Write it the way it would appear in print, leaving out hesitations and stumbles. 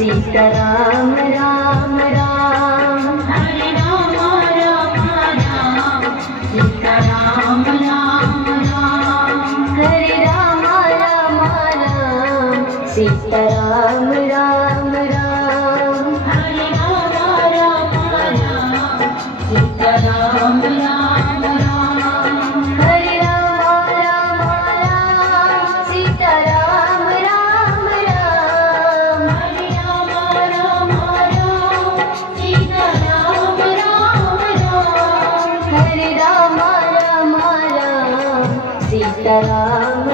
Sitaram Ram Ram, Hare Ram Ram Ram, Sitaram Ram Ram, Hare Ram Ram Ram, Sitaram Ram Ram, Hare Ram Ram Ram, Sitaram Ram Ram, Hare Ram Ram Ram, Sitaram Ram Ram, Hare Ram Ram Ram, Sitaram Ram Ram, Hare Ram Ram Ram, Sitaram